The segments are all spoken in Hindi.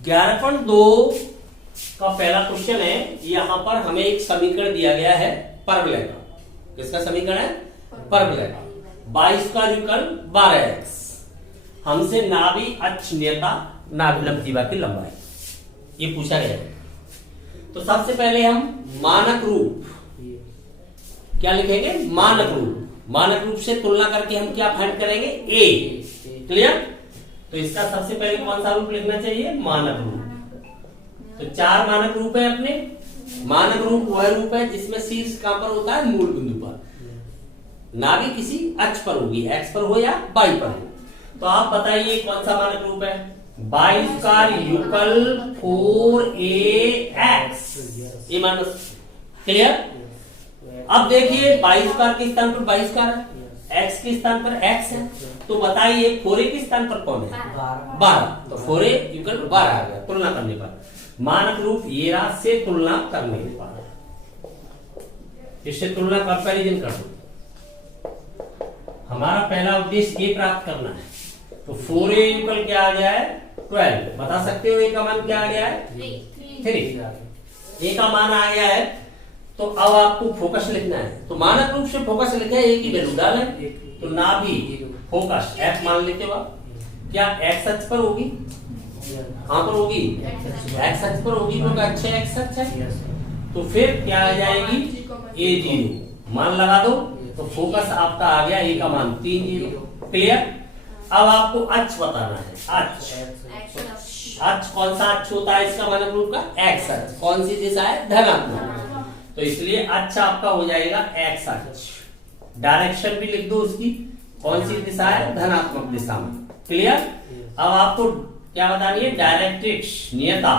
11.2 का पहला क्वेश्चन है। यहां पर हमें एक समीकरण दिया गया है परवलय का। किसका समीकरण है? परवलय का। 22 का विकर्ण 12x। हमसे नाभि अक्ष नियता नाभिलंब जीवा की लंबाई ये पूछा गया है। तो सबसे पहले हम मानक रूप क्या लिखेंगे? मानक रूप। मानक रूप से तुलना करके हम क्या फाइंड करेंगे? ए। क्लियर? तो इसका सबसे पहले कौन सा रूप लिखना चाहिए? मानक रूप। तो 4 मानक रूप है अपने। मानक रूप वह रूप है जिसमें शीर्ष कहां पर होता है? मूल बिंदु पर। नाभि किसी अक्ष पर होगी, एक्स पर हो या वाई पर हो। तो आप बताइए कौन सा मानक रूप है? 22 का युगल 4ax ये मानस। क्लियर? अब देखिए 22 का के स्थान पर 22 का है, x के स्थान पर x है। तो बताइए 4a के स्थान पर कौन है? 12। तो 4a युगल 12 आ गया तुलना करने पर। मानक रूप ये रहा से तुलना करने पर। इससे तुलना कंपैरिजन कर दो। हमारा पहला उद्देश्य ये प्राप्त करना है। तो 4a युगल क्या आ गया है? 12। बता सकते हो a का मान क्या आ गया है? 3। a का मान आ गया है। तो अब आपको फोकस लिखना है। तो मानक रूप से फोकस लिखे a की वैल्यू डालें। तो नाभि फोकस f मान लेते हो आप। क्या x अक्ष पर होगी? कहां पर होगी? x अक्ष पर होगी क्योंकि अच्छा x अक्ष है। तो फिर क्या आ जाएगी? a0 मान लगा दो। तो फोकस आपका आ गया a का मान 3। क्लियर? अब आपको अक्ष बताना है। अक्ष अक्ष कौन सा अक्ष होता है इसका मानक रूप का? x अक्ष। कौन सी दिशा है? धनात्मक। तो इसलिए अक्ष आपका हो जाएगा x अक्ष। डायरेक्शन भी लिख दो उसकी। कौन सी दिशा है? धनात्मक दिशा में। क्लियर? अब आपको क्या बतानी है? डायरेक्ट्रिक्स नियता।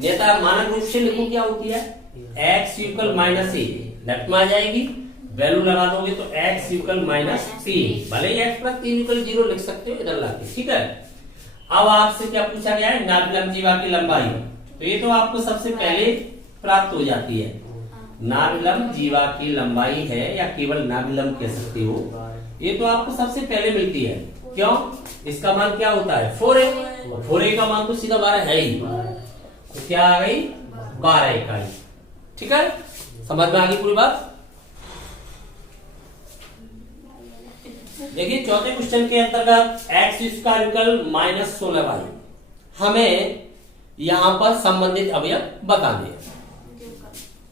नियता मानक रूप से लिखो क्या होती है? x इक्वल माइनस ए लेफ्ट में आ जाएगी। वैल्यू लगा दोगे तो x इक्वल माइनस 3। भले ही x प्लस 3 इक्वल 0 लिख सकते हो इधर लाके। ठीक है? अब आपसे क्या पूछा गया है? नाभिलंब जीवा की लंबाई। तो ये तो आपको सबसे पहले प्राप्त हो जाती है। नाभिलंब जीवा की लंबाई है या केवल नाभिलंब कह सकते हो, ये तो आपको सबसे पहले मिलती है। क्यों? इसका मान क्या होता है? 4a। 4a का मान तो सीधा 12 है ही। तो क्या आ गई? 12 इकाई। ठीक है? समझ में आ गई पूरी बात? देखिए चौथे क्वेश्चन के अंतर्गत x square equal minus 16y। हमें यहां पर संबंधित अवयव बताने।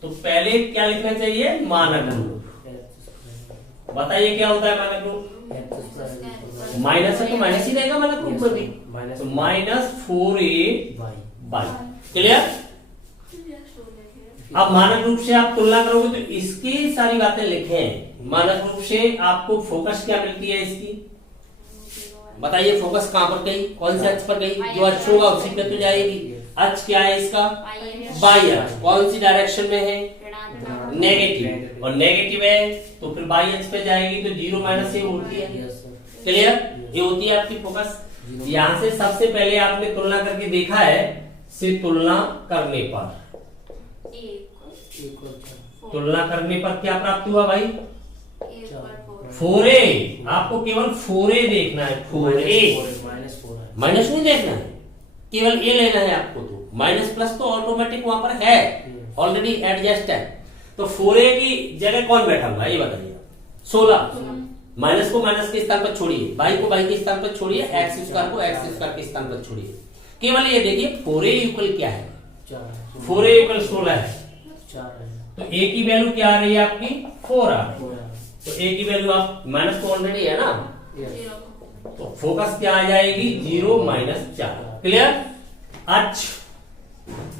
तो पहले क्या लिखना चाहिए? मानक रूप। बताइए क्या होता है मानक रूप? माइनस है तो माइनस ही रहेगा मानक रूप में भी। तो माइनस 4a/। क्लियर? अब मानक रूप से आप तुलना करोगे तो इसकी सारी बातें लिखें। मानक रूप से आपको फोकस क्या मिलती है इसकी? बताइए फोकस कहां पर गई? कौन से अक्ष पर गई? जो अक्ष होगा उसी पे तो जाएगी। अक्ष क्या है इसका? बाई अक्ष। कौन सी डायरेक्शन में है? नेगेटिव। और नेगेटिव है तो फिर बाई अक्ष पे जाएगी तो 0 माइनस ए होती है। क्लियर? ये होती है आपकी फोकस। यहां से सबसे पहले आपने तुलना करके देखा है। से तुलना करने पर क्या प्राप्त हुआ भाई? 4a। आपको केवल 4a देखना है। 4a माइनस नहीं देखना है, केवल a लेना है आपको। तो माइनस प्लस तो ऑटोमेटिक वहां पर है, ऑलरेडी एडजस्ट है। तो 4a की जगह कौन बैठा हुआ ये बताइए? 16। माइनस को माइनस के स्थान पर छोड़िए, बाई को बाई के स्थान पर छोड़िए, एक्स स्क्वायर को एक्स स्क्वायर के स्थान पर छोड़िए। केवल ये देखिए 4a इक्वल क्या है? 4a इक्वल 16 है। तो a की वैल्यू क्या आ रही है आपकी? 4 आ रही है। तो a की वैल्यू आप माइनस तो ऑलरेडी है ना। तो फोकस क्या आ जाएगी? 0 माइनस 4। क्लियर? अक्ष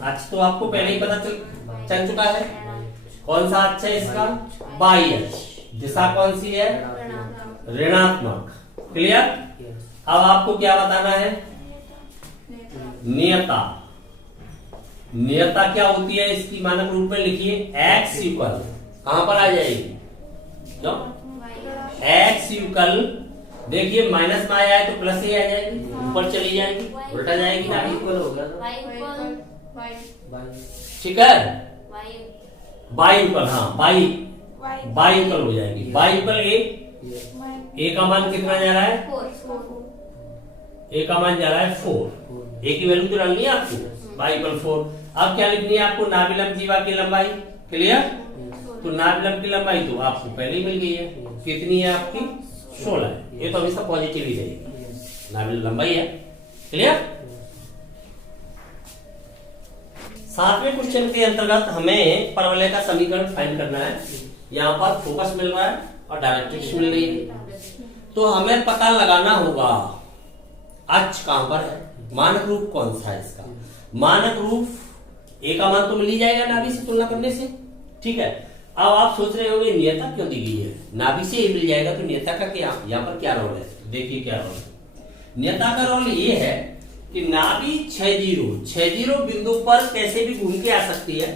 अक्ष तो आपको पहले ही पता चल चुका है। कौन सा अक्ष है इसका? बाई अक्ष। दिशा कौन सी है? ऋणात्मक। क्लियर? अब आपको क्या बताना है? नियता। नियता क्या होती है इसकी? मानक रूप में लिखिए x इक्वल कहां पर आ जाएगी? क्यों? x इक्वल देखिए माइनस में आया है तो प्लस ही आ जाएगी, ऊपर चली जाएगी, उल्टा जाएगी ना। इक्वल हो गया। ठीक है? बाई इक्वल, हाँ बाई इक्वल हो जाएगी। बाई इक्वल a का मान कितना जा रहा है? ए का मान जा रहा है 4, ए की वैल्यू तो डालनी है आपको, y = 4। अब क्या लिखनी है आपको, नाभिलंब जीवा की लंबाई। क्लियर? तो नाभिलंब की लंबाई तो आपको पहले ही मिल गई है, कितनी है आपकी, 16 है। ये तो हमेशा पॉजिटिव ही रहेगी, नाभिलंब लंबाई है। क्लियर? सातवें क्वेश्चन के अंतर्गत हमें परवलय का समीकरण फाइंड करना है। यहाँ पर फोकस मिल रहा है और डायरेक्ट्रिक्स मिल रही है, तो हमें पता लगाना होगा अक्ष कहां पर है, मानक रूप कौन सा है इसका। मानक रूप ए का मान तो मिल ही जाएगा नाभि से तुलना करने से, ठीक है। अब आप सोच रहे होंगे नियता क्यों दी गई है, नाभि से ये मिल जाएगा तो नियता का क्या यहाँ पर क्या रोल है, देखिए क्या रोल है। नियता का रोल ये है कि नाभि 6 बिंदु पर कैसे भी घूम के आ सकती है।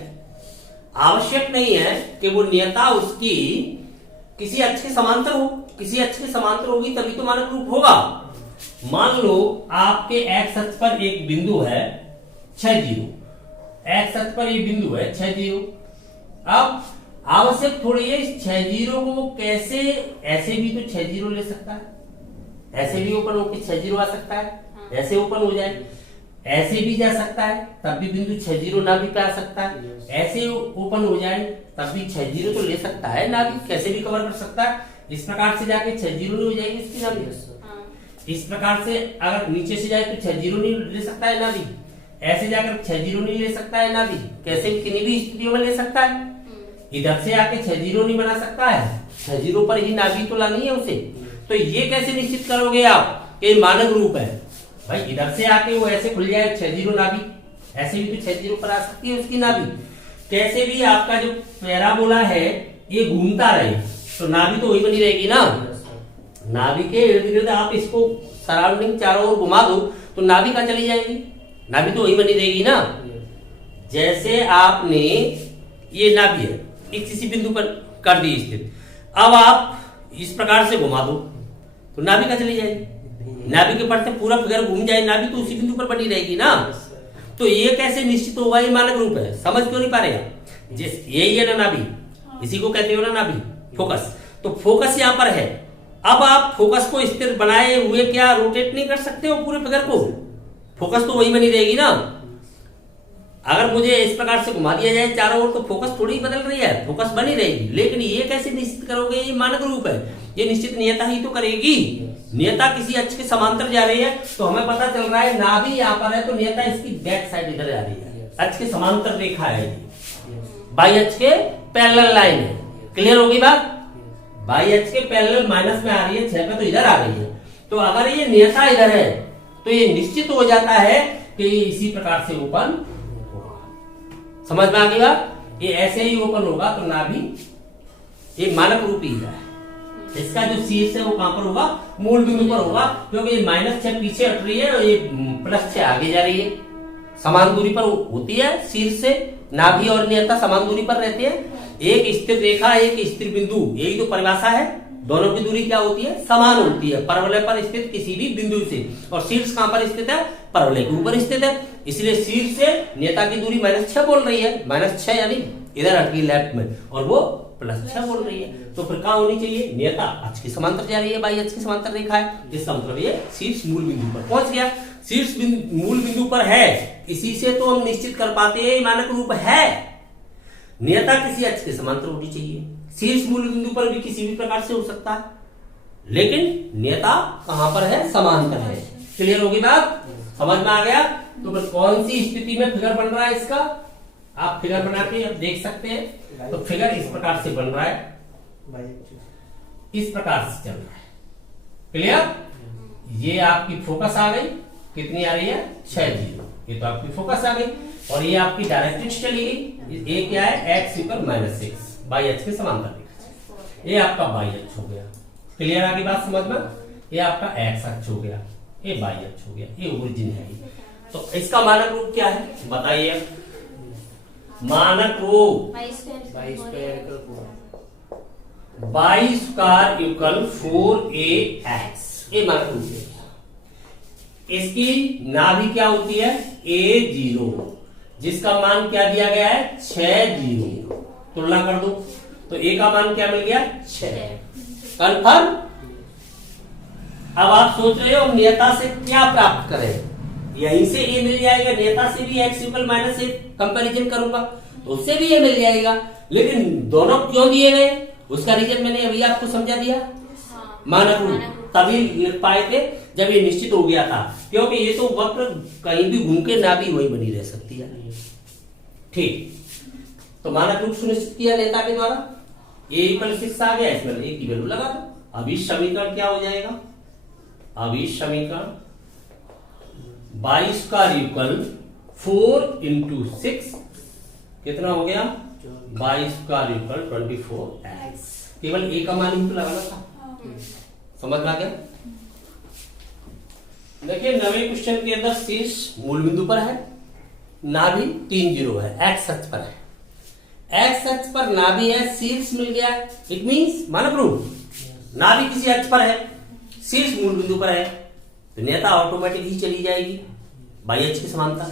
आवश्यक नहीं है कि वो नियता उसकी किसी अक्ष के समांतर हो, किसी अक्ष के समांतर होगी तभी तो मानक रूप होगा। मान लो आपके एक्स अक्ष पर एक बिंदु है 60, एक्स अक्ष पर ये बिंदु है 60। अब आवश्यक थोड़ी है इस 60 को वो कैसे, ऐसे भी तो 60 ले सकता है, ऐसे भी ओपन होकर 60 आ सकता है, ऐसे ओपन हो जाए, ऐसे भी जा सकता है तब भी बिंदु 60 नाभि पे आ सकता है, ऐसे ओपन हो जाए तब भी 60 तो ले सकता है नाभि, कैसे भी कवर कर सकता है। इस प्रकार से जाके 60 नहीं हो जाएगी इसकी नाभि, इस प्रकार से अगर नीचे से जाए तो 60 नहीं ले सकता है नाभि, ऐसे जाकर 60 नहीं ले सकता है नाभि, कैसे किन्हीं भी स्थितियों में ले सकता है। इधर से आके 60 नहीं बना सकता है, 60 पर ही नाभि तो लानी है उसे। तो ये कैसे निश्चित करोगे आप कि मानक रूप है, भाई इधर से आके वो ऐसे खुल जाए 60 नाभि, ऐसे भी तो 60 पर आ सकती है उसकी नाभि। कैसे भी आपका जो पैराबोला है ये घूमता रहे तो नाभि तो वही बनी रहेगी ना, नाभि के इर्द गिर्द आप इसको सराउंडिंग चारों ओर घुमा दो तो नाभि कहां चली जाएगी, नाभि तो वही बनी रहेगी ना। जैसे आपने ये नाभि है किसी बिंदु पर कर दी स्थित, अब आप इस प्रकार से घुमा दो तो नाभि कहां चली जाएगी, नाभि के पड़ते पूरा फिगर घूम जाए, नाभि तो उसी बिंदु पर बनी रहेगी ना। तो ये कैसे निश्चित होगा, ये मानक रूप है, समझ क्यों नहीं पा रहे आप। जिस यही है ना नाभि, इसी को कहते हो ना नाभि, फोकस। तो फोकस यहाँ पर है, अब आप फोकस को स्थिर बनाए हुए क्या रोटेट नहीं कर सकते हो पूरे फिगर को, फोकस तो वही बनी रहेगी ना। अगर मुझे इस प्रकार से घुमा दिया जाए चारों ओर तो फोकस थोड़ी बदल रही है, फोकस बनी रहेगी। लेकिन ये कैसे निश्चित करोगे, ये मानक रूप है, ये निश्चित नियता ही तो करेगी। नियता किसी अक्ष के समांतर जा रही है तो हमें पता चल रहा है नाभि यहाँ पर है तो नियता इसकी बैक साइड इधर जा रही है, अक्ष के समांतर रेखा है, बाई अक्ष के पैरेलल लाइन है। क्लियर होगी बात, बाई अक्ष के पैरेलल माइनस में आ रही है, 6 पे तो इधर आ रही है। तो अगर ये नियता इधर है तो ये निश्चित हो जाता है कि इसी प्रकार से ओपन, समझ में आ गई बात, ये ऐसे ही ओपन होगा तो नाभि ये मानक रूप ही है। इसका जो शीर्ष है वो कहां पर होगा, मूल बिंदु पर होगा, क्योंकि ये -6 पीछे हट रही है और ये +6 आगे जा रही है, समान दूरी पर होती है शीर्ष से। नाभि और नियता समान दूरी पर रहते हैं, एक स्थिर रेखा एक स्थिर बिंदु, यही तो परिभाषा है। दोनों की दूरी क्या होती है, समान होती है परवलय पर स्थित किसी भी बिंदु से। और शीर्ष कहां पर स्थित है, परवलय के ऊपर स्थित है, इसलिए शीर्ष से नियता की दूरी -6 बोल रही है, -6 यानी इधर हट गई लेफ्ट में, और वो +6 बोल रही है। तो फिर कहां होनी चाहिए, नियता अक्ष के समांतर जा रही है, बाई अक्ष के समांतर रेखा है, जिसका मतलब ये शीर्ष मूल बिंदु पर पहुंच गया। शीर्ष मूल बिंदु पर है, इसी से तो हम निश्चित कर पाते हैं मानक रूप है। नियता किसी अक्ष के समांतर होनी चाहिए, शीर्ष मूल बिंदु पर भी किसी भी प्रकार से हो सकता है, लेकिन नियता कहां पर है, समांतर है। क्लियर होगी बात, समझ में आ गया। तो फिर कौन सी स्थिति में फिगर बन रहा है इसका, आप फिगर बना के अब देख सकते हैं। तो फिगर इस प्रकार से बन रहा है, इस प्रकार से चल रहा है। क्लियर, ये आपकी फोकस आ गई, कितनी आ रही है 60, ये तो आपकी फोकस आ गई, और ये आपकी डायरेक्ट्रिक्स चली गई। ये क्या है, x = -6 बाई अक्ष के समांतर, ये आपका बाई अक्ष हो गया। क्लियर आ गई बात समझ में, ये आपका x अक्ष हो गया, ये बाई अक्ष हो गया, ये ओरिजिन है। तो इसका मानक रूप क्या है बताइए, मानक रूप बाई स्क्वायर इक्वल 4ax, ये मानक रूप है। इसकी नाभि क्या होती है, a0, जिसका मान क्या दिया गया है 60, तुलना कर दो तो a का मान क्या मिल गया 6, कन्फर्म। अब आप सोच रहे हो नियता से क्या प्राप्त करें, यहीं से ए मिल जाएगा, नियता से भी x इक्वल माइनस ए कंपेरिजन करूंगा तो उससे भी ए मिल जाएगा, लेकिन दोनों क्यों दिए गए उसका रीजन मैंने अभी आपको समझा दिया, मानक रूप तभी लिख पाए थे जब ये निश्चित हो गया था, क्योंकि ये तो वक्र कहीं भी घूम के ना भी वही बनी रह सकती है। ठीक, तो मानक रूप सुनिश्चित किया नेता के द्वारा, ए इक्वल 6 आ गया, इसमें ए की वैल्यू लगा दो। अब इस समीकरण क्या हो जाएगा, अब इस समीकरण 22 का इक्वल 4 इंटू 6 कितना हो गया, 22 का इक्वल 24x, केवल ए का मान ही तो लगाना था, समझ में आ गया। देखिए 9वें क्वेश्चन के अंदर शीर्ष मूल बिंदु पर है, नाभि 3 0 है, एक्स अक्ष पर है, एक्स अक्ष पर नाभि है, शीर्ष मिल गया, इट मींस मानक रूप नाभि किसी अक्ष पर है, शीर्ष मूल बिंदु पर है, तो नेता ऑटोमेटिक ही चली जाएगी बाई अक्ष की समानता।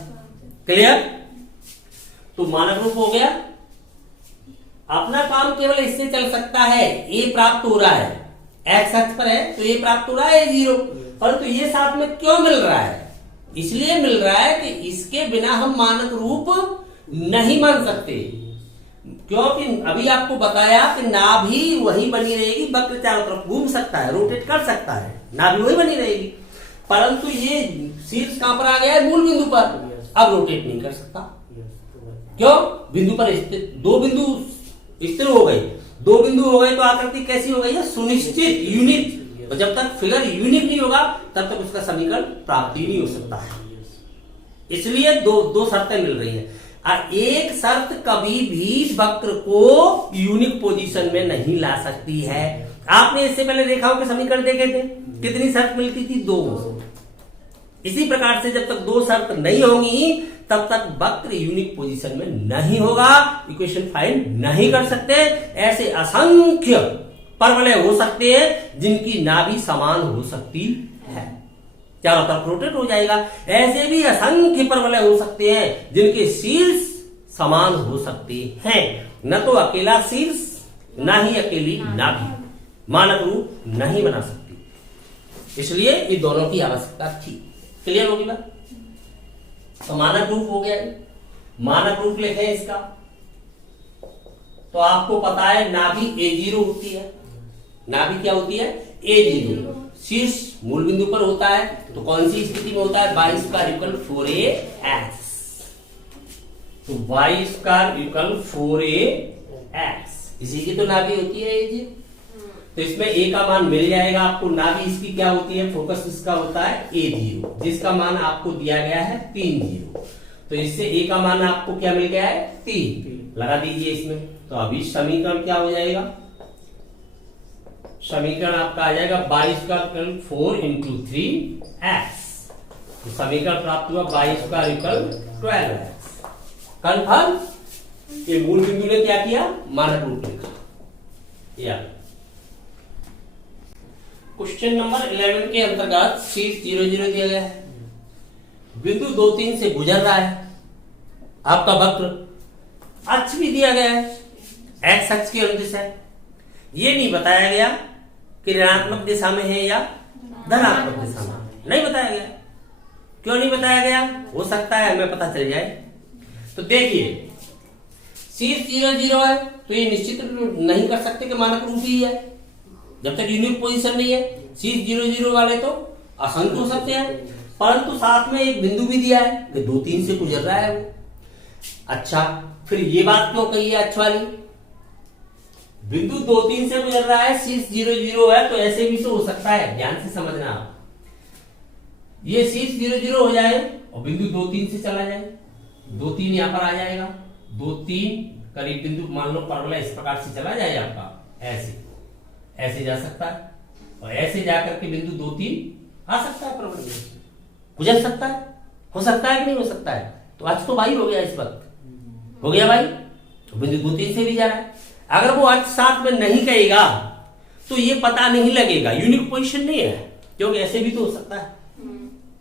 क्लियर, तो मानक रूप हो गया, अपना काम केवल इससे चल सकता है, ए प्राप्त हो रहा है, एक्स अक्ष पर है तो ए प्राप्त हो रहा है 0, परंतु ये साथ में क्यों मिल रहा है, इसलिए मिल रहा है कि इसके बिना हम मानक रूप नहीं मान सकते, क्योंकि अभी आपको बताया कि नाभि वही बनी रहेगी, वक्र चारों तरफ घूम सकता है, रोटेट कर सकता है, नाभि वही बनी रहेगी, परंतु ये शीर्ष कहां पर आ गया है, मूल बिंदु पर, अब रोटेट नहीं कर सकता, क्यों, बिंदु पर स्थित, दो बिंदु स्थिर हो गए, दो बिंदु हो गए तो आकृति कैसी हो गई है, सुनिश्चित, यूनिक, और जब तक फिगर यूनिक नहीं होगा तब तक उसका समीकरण प्राप्त ही नहीं हो सकता है, इसलिए दो शर्तें मिल रही है। एक शर्त कभी भी वक्र को यूनिक पोजीशन में नहीं ला सकती है, आपने इससे पहले रेखाओं के समीकरण देखे थे, कितनी शर्त मिलती थी, 2। इसी प्रकार से जब तक 2 शर्त नहीं होंगी तब तक वक्र यूनिक पोजीशन में नहीं होगा, इक्वेशन फाइंड नहीं कर सकते। ऐसे असंख्य परवलय हो सकते हैं जिनकी नाभि समान हो सकती है, चारों तरफ रोटेट हो जाएगा, ऐसे भी असंख्य परवलय हो सकते हैं जिनके शीर्ष समान हो सकते हैं, न तो अकेला शीर्ष न ही अकेली नाभि मानक रूप नहीं बना सकती, इसलिए ये दोनों की आवश्यकता थी। क्लियर होगी बात, तो मानक रूप हो गया, मानक रूप लिखे इसका, तो आपको पता है नाभि A0 होती है, नाभि क्या होती है, A0, शीर्ष मूल बिंदु पर होता है, तो कौन सी स्थिति में होता है, 22 का इक्वल 4ax, तो 22 का इक्वल 4ax, इसी की तो नाभि होती है A0, तो इसमें ए का मान मिल जाएगा आपको, नाभि इसकी क्या होती है, फोकस इसका होता है A0, जिसका मान आपको दिया गया है 3 0, तो इससे ए का मान आपको क्या मिल गया है, 3 लगा दीजिए इसमें, तो अभी समीकरण क्या हो जाएगा, समीकरण आपका आ जाएगा 22 का 4 इंटू 3x, तो समीकरण प्राप्त हुआ 22 का इक्वल 12x। कन्फर्म, ये मूल बिंदु ने क्या किया, मानक रूप लिखा। या क्वेश्चन नंबर 11 के अंतर्गत शीर्ष 0 0 दिया गया है, बिंदु 2 3 से गुजर रहा है, आपका वक्र अक्ष भी दिया गया है, एक्स अक्ष की अनुदिश है, ये नहीं बताया गया कि ऋणात्मक दिशा में है या धनात्मक दिशा में, नहीं बताया गया, क्यों नहीं बताया गया, हो सकता है हमें पता चल जाए। तो देखिए शीर्ष 0 0 है तो ये निश्चित नहीं कर सकते कि मानक रूप ही है, जब तक यूनिक पोजीशन नहीं है, शीर्ष 0 0 वाले तो असंख्य हो सकते हैं, परंतु साथ में एक बिंदु भी दिया है कि 2 3 से गुजर रहा है वो। अच्छा, फिर ये बात क्यों कही है अच्छी वाली, बिंदु 2 3 से गुजर रहा है, शीर्ष 0 0 है, तो ऐसे भी तो हो सकता है, ध्यान से समझना, ये शीर्ष 0 0 हो जाए और बिंदु 2 3 से चला जाए, 2 3 यहां पर आ जाएगा, 2 3 करीब बिंदु मान लो परवलय इस प्रकार से चला जाए आपका, ऐसे ऐसे जा सकता है, और ऐसे जाकर के बिंदु 2 3 आ सकता है, परवलय गुजर सकता है, हो सकता है कि नहीं हो सकता है, तो आज तो भाई हो गया, इस वक्त हो गया भाई, तो बिंदु 2 3 से भी जा रहा है। अगर वो आज साथ में नहीं कहेगा तो ये पता नहीं लगेगा, यूनिक पोजीशन नहीं है, क्योंकि ऐसे भी तो हो सकता है,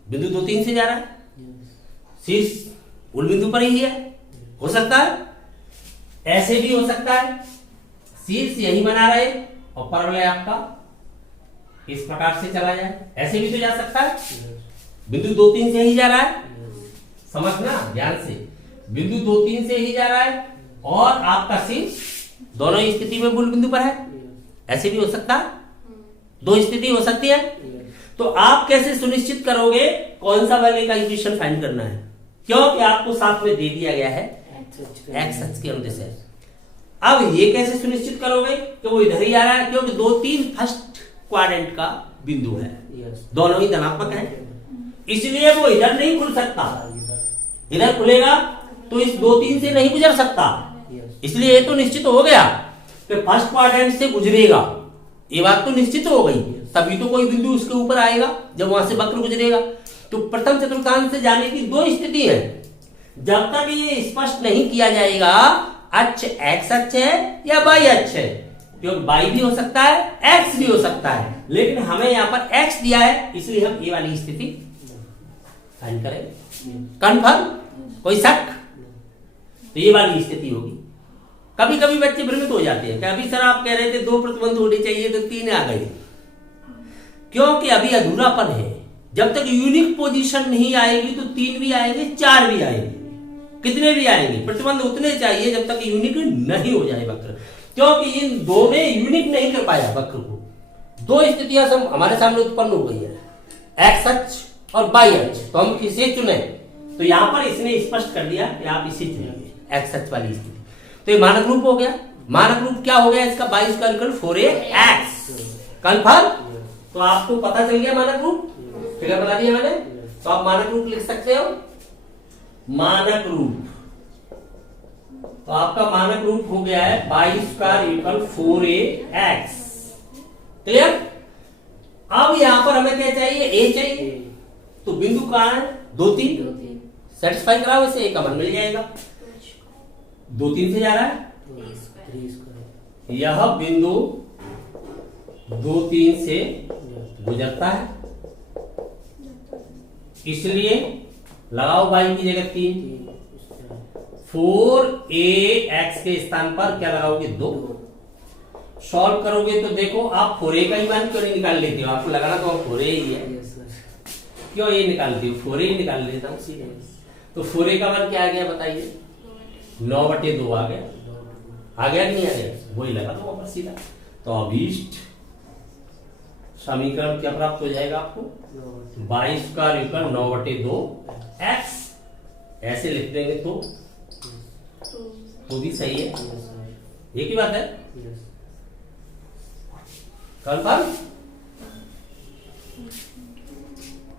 बिंदु 2 3 से जा रहा है, शीर्ष मूल बिंदु पर ही है, हो सकता है, ऐसे भी हो सकता है, शीर्ष यही बना रहे और परवलय आपका इस प्रकार से चला जाए, ऐसे भी तो जा सकता है। बिंदु 2 3 से ही जा रहा है, समझना ध्यान से, बिंदु 2 3 से ही जा रहा है और आपका शीर्ष दोनों ही स्थिति में मूल बिंदु पर है, ऐसे भी हो सकता है, दो स्थिति हो सकती है। तो आप कैसे सुनिश्चित करोगे कौन सा वाले का इक्वेशन फाइंड करना है, क्योंकि आपको साथ में दे दिया गया है एक्स अक्ष के अनुदेश है। अब ये कैसे सुनिश्चित करोगे कि वो इधर ही आ रहा है, क्योंकि 2 3 फर्स्ट क्वाड्रेंट का बिंदु है, दोनों ही धनात्मक है, इसलिए वो इधर नहीं खुल सकता, इधर खुलेगा तो इस 2 3 से नहीं गुजर सकता, इसलिए ये तो निश्चित हो गया कि फर्स्ट क्वाड्रेंट से गुजरेगा, ये बात तो निश्चित हो गई, तभी तो कोई बिंदु उसके ऊपर आएगा जब वहां से वक्र गुजरेगा। तो प्रथम चतुर्थांश से जाने की दो स्थिति है, जब तक ये स्पष्ट नहीं किया जाएगा अक्ष एक्स अक्ष है या वाई अक्ष है, क्योंकि वाई भी हो सकता है एक्स भी हो सकता है, लेकिन हमें यहाँ पर एक्स दिया है इसलिए हम ये वाली स्थिति फाइंड करेंगे। कन्फर्म, कोई शक? तो ये वाली स्थिति होगी। कभी कभी बच्चे भ्रमित हो जाते हैं कि अभी सर आप कह रहे थे 2 प्रतिबंध होने चाहिए तो 3 आ गए, क्योंकि अभी अधूरापन है, जब तक यूनिक पोजीशन नहीं आएगी तो 3 भी आएंगे 4 भी आएंगे, कितने भी आएंगे, प्रतिबंध उतने चाहिए जब तक यूनिक नहीं हो जाए वक्र, क्योंकि इन दो ने यूनिक नहीं कर पाया वक्र को। दो स्थितियां हमारे सामने उत्पन्न हो गई है, एक्स अक्ष और वाई अक्ष, तो हम किसे चुने, तो यहां पर इसने स्पष्ट कर दिया कि आप इसे चुनेंगे एक्स अक्ष वाली स्थिति। तो ये मानक रूप हो गया। मानक रूप क्या हो गया इसका, 22 का इक्वल 4ax। कन्फर्म? तो आपको पता चल गया मानक रूप, फिगर बना दिया मैंने, तो आप मानक रूप लिख सकते हो। मानक रूप, तो आपका मानक रूप हो गया है 22 का इक्वल 4ax। क्लियर? अब यहां पर हमें क्या चाहिए, a चाहिए, तो बिंदु कहां है, 2 3, सेटिस्फाई कराओ इसे, a का मान मिल जाएगा, 2 3 से जा रहा है, यह बिंदु 2 3 से गुजरता है, इसलिए लगाओ y की जगह 3, 4ax के स्थान पर क्या लगाओगे, 2। सॉल्व करोगे तो देखो आप 4a का ही मान क्यों नहीं निकाल लेते हो, आपको लगाना तो 4a ही है, क्यों ये निकालते हो, 4a ही निकाल लेता हूं। तो 4a का मान क्या आ गया बताइए, 9/2 आ गया, आ गया कि नहीं आ गया, वही लगा दो वहां पर सीधा। तो अभीष्ट समीकरण क्या प्राप्त हो जाएगा आपको, 22 का इक्वल 9/2 x, ऐसे लिख देंगे तो भी सही है, एक ही बात है। कन्फर्म?